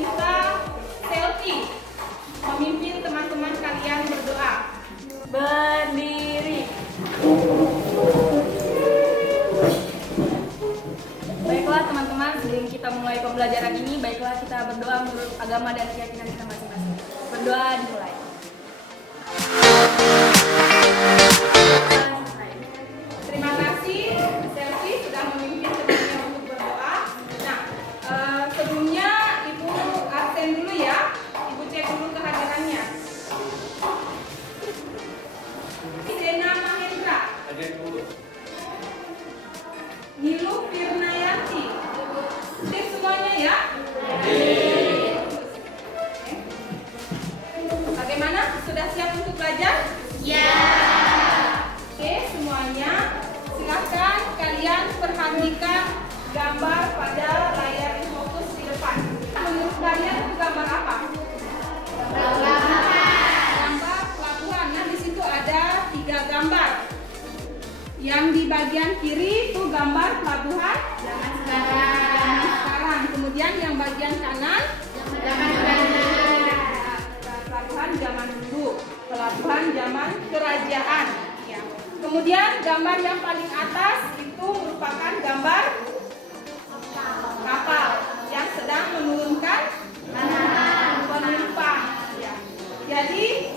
meminta selfie, memimpin teman-teman kalian berdoa. Berdiri. Baiklah teman-teman, sebelum kita mulai pembelajaran ini, baiklah kita berdoa menurut agama dan keyakinan kita masing-masing. Berdoa dimulai. Terima kasih Selfie sudah memimpin temannya untuk berdoa. Nah, sebelumnya Ibu absen dulu ya. Ibu cek dulu kehadirannya. Sena Mahendra, Nilu Firnayanti, cek semuanya ya. Bagaimana? Sudah siap untuk belajar? Ya. Oke, semuanya silakan kalian perhatikan gambar pada layar fokus di depan. Menurut kalian itu gambar apa? Gambar pelabuhan. Nah, di situ ada 3 gambar. Yang di bagian kiri itu gambar pelabuhan zaman sekarang. Kemudian yang bagian kanan pelabuhan zaman dulu, pelabuhan zaman kerajaan. Ya. Kemudian gambar yang paling atas itu merupakan gambar kapal yang sedang menurunkan penumpang. Ya. Jadi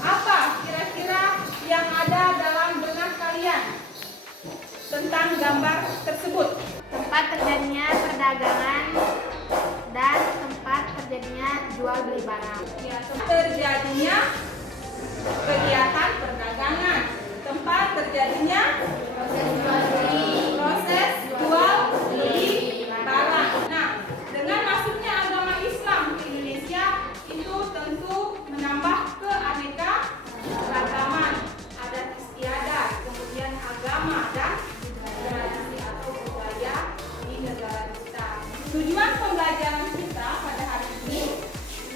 apa kira-kira yang ada dalam benak kalian tentang gambar tersebut? Tempat terjadinya perdagangan dan tempat terjadinya jual beli barang. Ya, terjadinya kegiatan perdagangan, tempat terjadinya proses jual beli barang. Nah, dengan masuknya agama Islam ke Indonesia itu tentu menambah keanekaragaman adat istiadat, kemudian agama dan tradisi atau budaya di negara kita. Tujuan pembelajaran kita pada hari ini,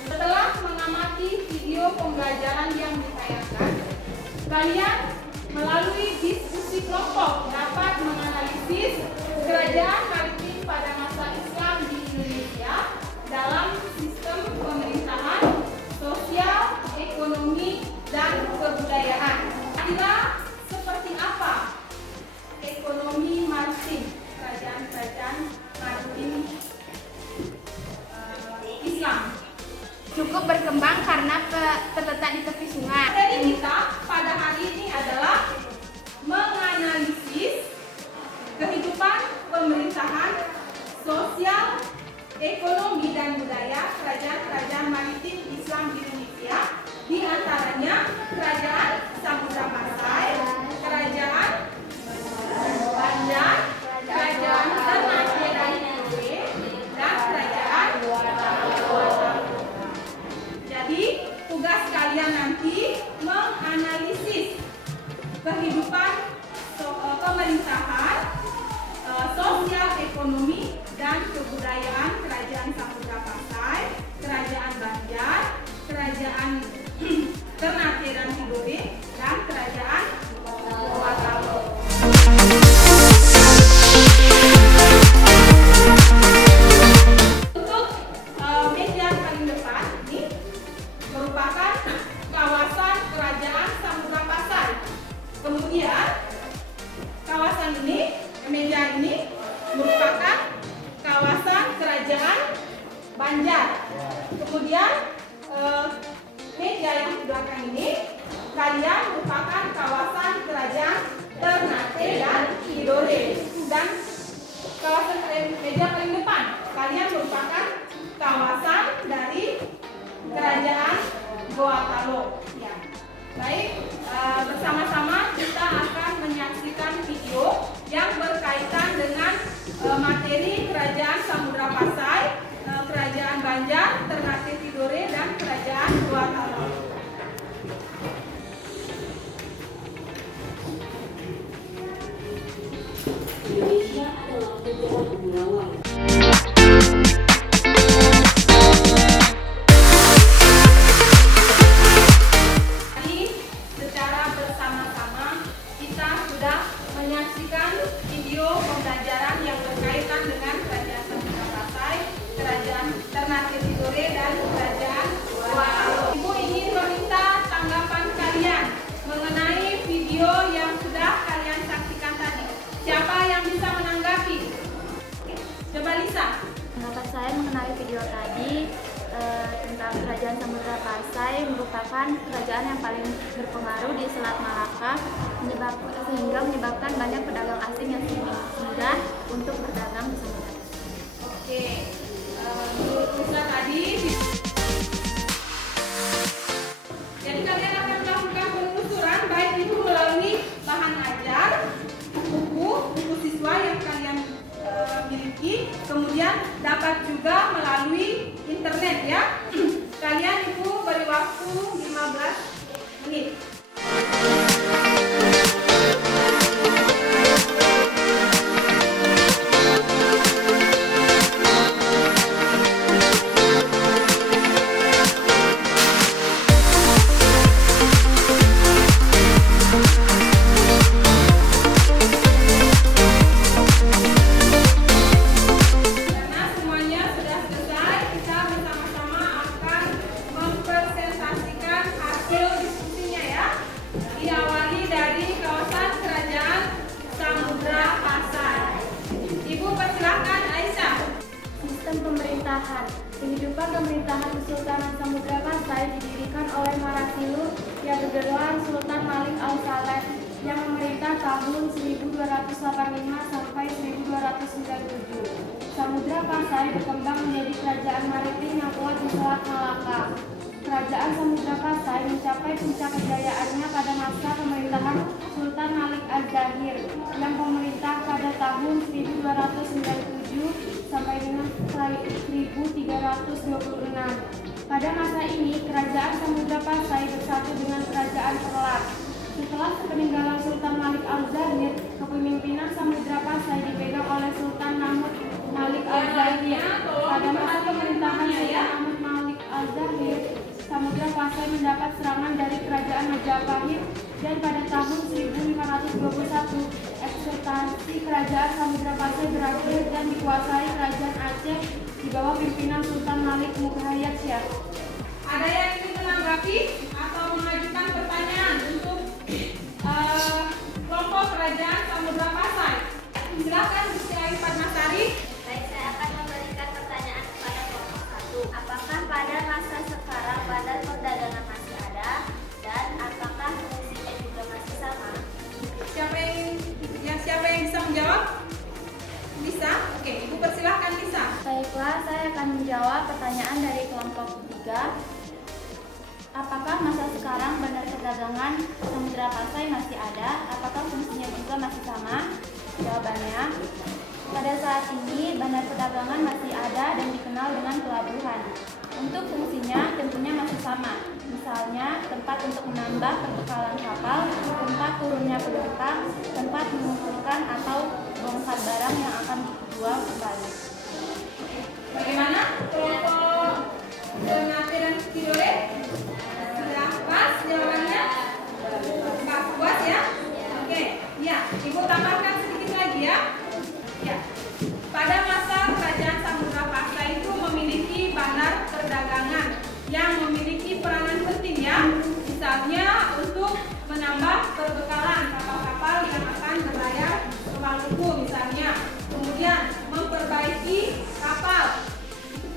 setelah mengamati video pembelajaran yang ditayangkan, kalian melalui diskusi kelompok dapat menganalisis kerajaan maritim pada masa Islam di Indonesia dalam sistem pemerintahan, sosial, ekonomi, dan kebudayaan. Kira seperti apa ekonomi maritim kerajaan-kerajaan maritim Islam? Cukup berkembang karena terletak di tepi sungai. Materi kita pada hari ini adalah menganalisis kehidupan pemerintahan, sosial, ekonomi, dan budaya kerajaan-kerajaan maritim Islam di Indonesia, di antaranya Kerajaan Samudra Pasai, Kerajaan Banjar, Kerajaan Ternate dan Tidore, dan Kerajaan Goa. Jadi tugas kalian nanti menganalisis kehidupan pemerintahan, sosial, ekonomi, dan kebudayaan Kerajaan Samudra Pasai, Kerajaan Banjar, Kerajaan Ternate dan Tidore, dan Kerajaan Goa. Untuk meja paling depan ini merupakan kawasan Kerajaan Samudra Pasai. Kemudian kawasan ini, meja ini merupakan kawasan Kerajaan Banjar. Kemudian meja yang di belakang ini kalian merupakan kawasan Kerajaan Ternate dan Tidore. Dan kawasan meja paling depan kalian merupakan kawasan dari Kerajaan Goa Talo. Ya. Baik, bersama-sama kita akan menyaksikan video yang berkaitan dengan materi Kerajaan Samudra Pasai, Kerajaan Banjar, Ternate Tidore, dan Kerajaan Goa Talo. Indonesia adalah negara kepulauan. Ternate Tidore dan Kerajaan Walau. Ibu ingin meminta tanggapan kalian mengenai video yang sudah kalian saksikan tadi. Siapa yang bisa menanggapi? Coba Lisa. Pendapat saya mengenai video tadi tentang Kerajaan Samudra Pasai merupakan kerajaan yang paling berpengaruh di Selat Malaka sehingga menyebabkan banyak pedagang asing yang mudah untuk berdagang di samudra. Oke, menurut Lisa tadi, jadi kalian akan melakukan penelusuran baik itu melalui bahan ajar, buku siswa yang kalian miliki, kemudian dapat juga melalui internet ya. Kalian itu beri waktu 15 menit. Kehidupan pemerintahan Kesultanan Samudra Pasai didirikan oleh Marasilu yang bergelar Sultan Malik Al-Saleh yang memerintah tahun 1285 sampai 1297. Samudra Pasai berkembang menjadi kerajaan maritim yang kuat di Selat Malaka. Kerajaan Samudra Pasai mencapai puncak kejayaannya pada masa pemerintahan Sultan Malik Az-Zahir yang memerintah pada tahun 1297 sampai dengan 1326. Pada masa ini, Kerajaan Samudra Pasai bersatu dengan Kerajaan Perlat. Setelah peninggalan Sultan Malik Al-Zahir, kepemimpinan Samudra Pasai dipegang oleh Sultan Mahmud Malik Al-Zahir. Pada masa pemerintahan Sultan Mahmud Malik Al-Zahir, Samudra Pasai mendapat serangan dari Kerajaan Majapahit dan pada tahun 1521 ekspektasi Kerajaan Samudra Pasai berakhir dan dikuasai Kerajaan Aceh di bawah pimpinan Sultan Malik Mukhayat Syah. Ada yang ingin menanggapi atau mengajukan pertanyaan untuk kelompok Kerajaan Samudra Pasai? Silakan Gusti Ayu Padmasari. Baik, saya akan memberikan pertanyaan kepada kelompok 1. Apakah pada masa sekarang bandar perdagangan masih ada dan apakah fungsinya juga masih sama? Siapa yang bisa menjawab? Bisa? Oke, Ibu persilahkan Lisa. Baiklah, saya akan menjawab pertanyaan dari kelompok 3. Apakah masa sekarang bandar perdagangan Samudra Pasai masih ada? Apakah fungsinya juga masih sama? Jawabannya, pada saat ini bandar perdagangan masih ada dan dikenal dengan pelabuhan. Untuk fungsinya tentunya masih sama. Misalnya, tempat untuk menambah perbekalan kapal, tempat turunnya penumpang, tempat mengumpulkan atau bongkar barang yang akan dijual kembali. Bagaimana kelompok Ternate dan Tidore? Sudah pas jawabannya? Pak puas ya? Oke, ya. Ibu tambahkan sedikit lagi ya. Ya. Pada masa Kerajaan Samudra Pasai itu memiliki bandar perdagangan yang memiliki peranan penting ya. Misalnya untuk menambah perbekalan kapal-kapal yang akan berlayar ke Maluku misalnya. Kemudian memperbaiki kapal. Itu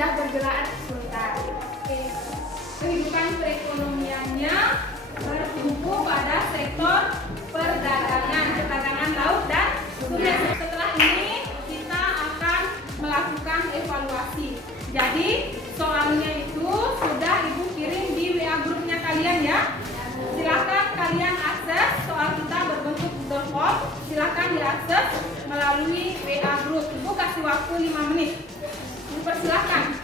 sudah bergerak sebentar. Oke. Kehidupan perekonomiannya bertumpu pada sektor perdagangan laut dan sungai. Setelah ini kita akan melakukan evaluasi. Jadi soalnya itu sudah Ibu kirim di WA grupnya kalian ya. Silakan kalian akses, soal kita berbentuk Google Form. Silakan diakses melalui WA group. Ibu kasih waktu 5 menit. Dipersilakan.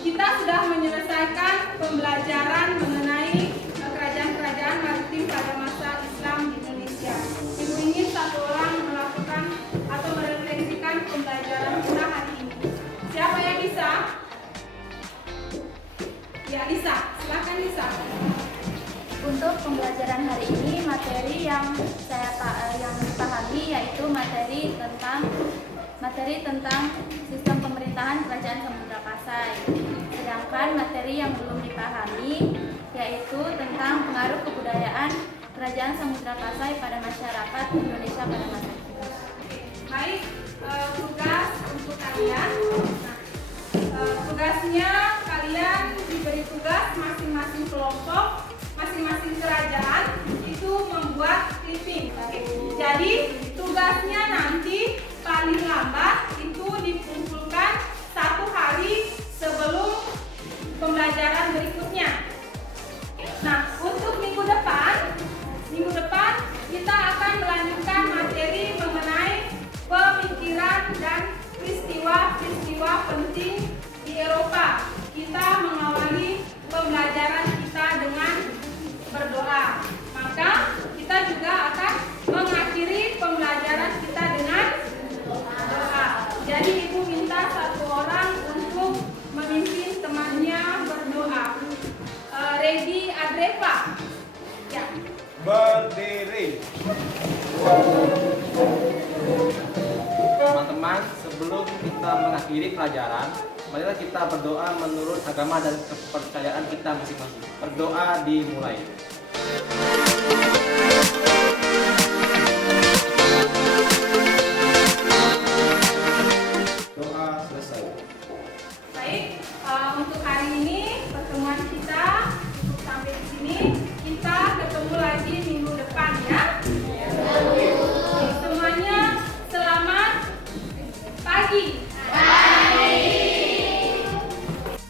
Kita sudah menyelesaikan pembelajaran mengenai kerajaan-kerajaan maritim pada masa Islam di Indonesia. Ibu ingin satu orang melakukan atau merefleksikan pembelajaran kita hari ini. Siapa yang bisa? Ya, Lisa. Silakan Lisa. Untuk pembelajaran hari ini, materi yang yang dipahami yaitu materi tentang sistem pemerintahan Kerajaan Samudra Pasai. Sedangkan materi yang belum dipahami yaitu tentang pengaruh kebudayaan Kerajaan Samudra Pasai pada masyarakat Indonesia pada masa itu. Baik, tugas untuk kalian. Tugasnya kalian diberi tugas masing-masing kelompok, masing-masing kerajaan itu membuat clipping. Jadi tugasnya nanti paling lambat itu dikumpulkan 1 hari sebelum pembelajaran berikutnya. Nah, untuk minggu depan kita akan melanjutkan materi mengenai pemikiran dan peristiwa-peristiwa penting di Eropa. Kita mengawali pembelajaran kita dengan berdoa. Maka kita juga akan mengakhiri pembelajaran kita dengan doa. Jadi Ibu minta 1 orang untuk memimpin temannya berdoa. Ready, Adreva? Ya. Berdiri. Teman-teman, sebelum kita mengakhiri pelajaran, marilah kita berdoa menurut agama dan kepercayaan kita masing-masing. Berdoa dimulai. Doa selesai. Baik, untuk hari ini pertemuan kita sampai di sini.